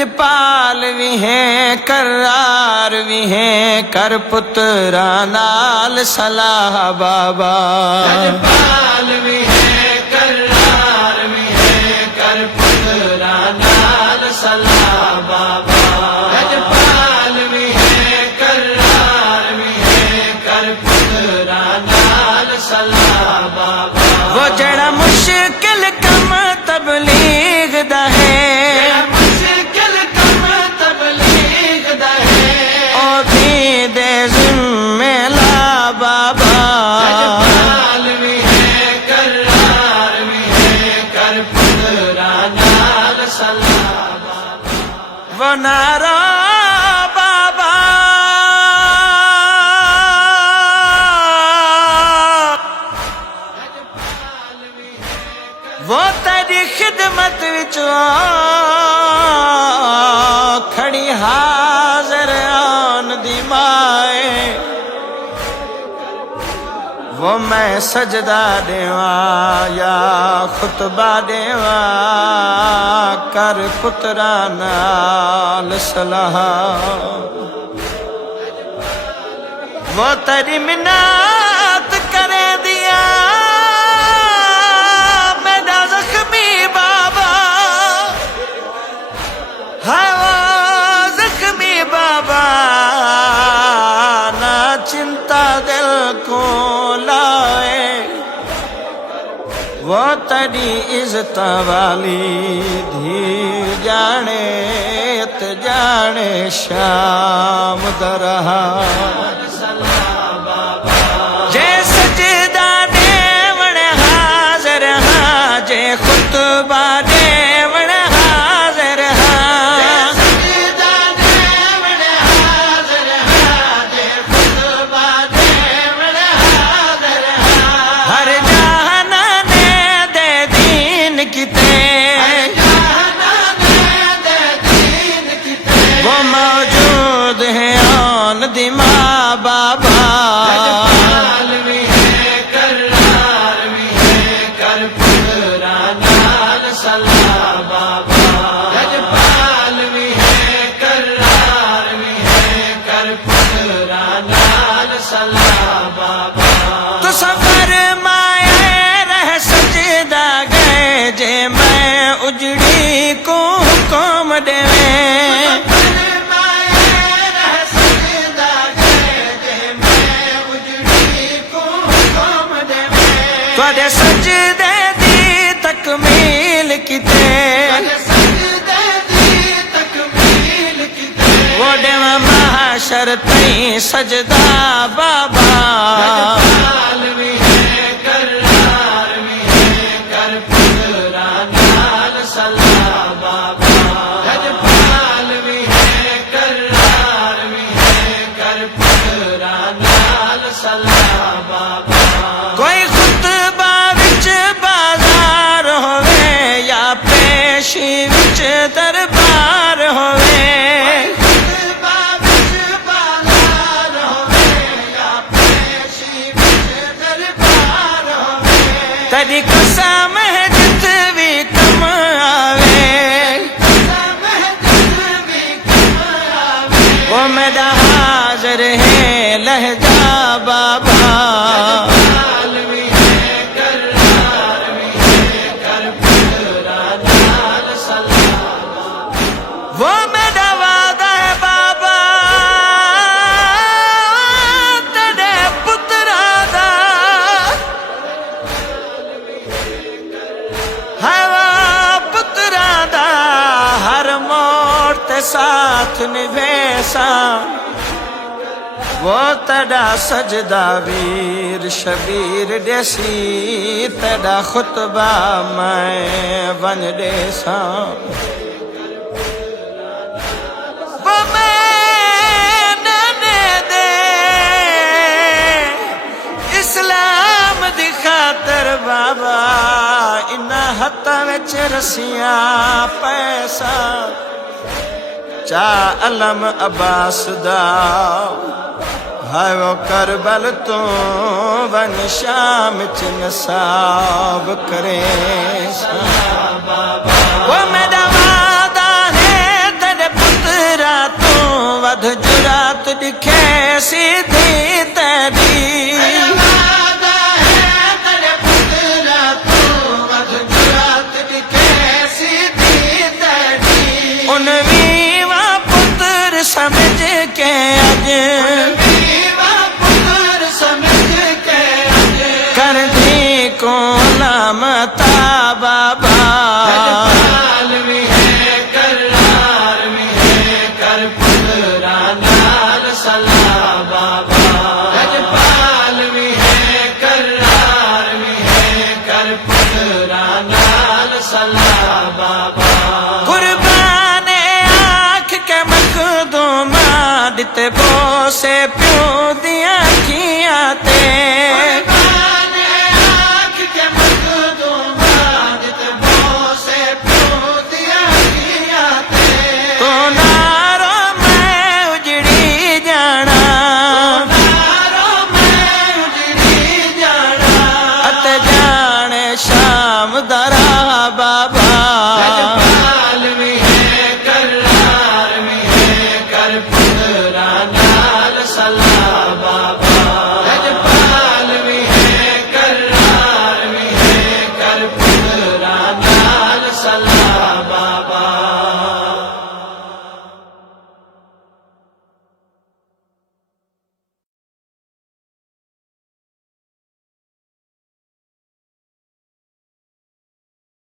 لجپال بھی ہیں کرار بھی ہیں کر پترا نال صلاح بابا لجپال بھی ہیں کرار بھی ہیں کر پترا نال صلاح بابا لجپال بھی ہیں کرار بھی ہیں کر پترا نال صلاح بابا وہ جڑا مشکل کم تبلیغ دا ہے وہ نعرہ بابا وہ تیری خدمت وچوں کھڑی حاضر آن دی مائے وہ میں سجدہ دیواں یا خطبہ دیواں کر پترا نال صلاح وہ تیری منات کرے دیا میرا زخمی بابا ہے وہ زخمی بابا نہ چنتا دل کو وہ تیری عزت والی دھی جانے جانے شام درہا جے سجدہ دیوڑ حاضر ہاں جے خطبہ دیوڑ حاضر ہاں سجدہ دیوڑ حاضر ہاں جے خطبہ دیوڑ حاضر ہاں ہر وہ موجود ہیں آن دی ماں بابا لجپال بھی ہیں کرار بھی ہیں کر پترا نال صلاح بابا لجپال بھی ہیں کرار بھی ہیں کر پترا نال صلاح بابا تو سفر مائے رہ سجدہ گئے جے میں اجڑی کو حکم دے تھوڑے سجدے دی تکمیل کیتے وہ دیواں محشر تئیں سجدہ بابا لجپال بھی ہیں کرار بھی ہیں کر پترا نال صلاح بابا لجپال بھی ہیں کرار بھی ہیں کر پترا نال صلاح بابا کوئی خطبہ وچ بازار ہوئے یا پیشی وچ دربار ہوئے خطبہ وچ بازار ہوئے یا پیشی وچ دربار ہوئے تیری قسم ہے جت بھی کم آوے وہ میرا حاضر ہے لہجہ بابا وہ میرا وعدہ ہے بابا تیرے پترا دا ہے وہ پترا دا ہر موڑ تے ساتھ نویساں وہ تیرا سجدہ ویر شبیر دیسی تیرا خطبہ میں ون دیساں بابا انہا ہتھا وچ رسیاں پیسہ چا علم عباس دا ہے وہ کربل تو ون شام چ نصاب کرے وہ میرا وعدہ ہے 19ਵਾਂ ਪੁੱਤਰ ਸਮਝ ਕੇ ਅੱਜ کرتی کو لامتا بابا لجپال بھی ہے کرار بھی ہے کر پترا نال سلا بابا لجپال بھی ہے کرار بھی ہے کر پترا نال سلا بابا قربان آنکھ کے مخدوما دتے بوسے پیو دیاں کھیاں تے شام درا بابا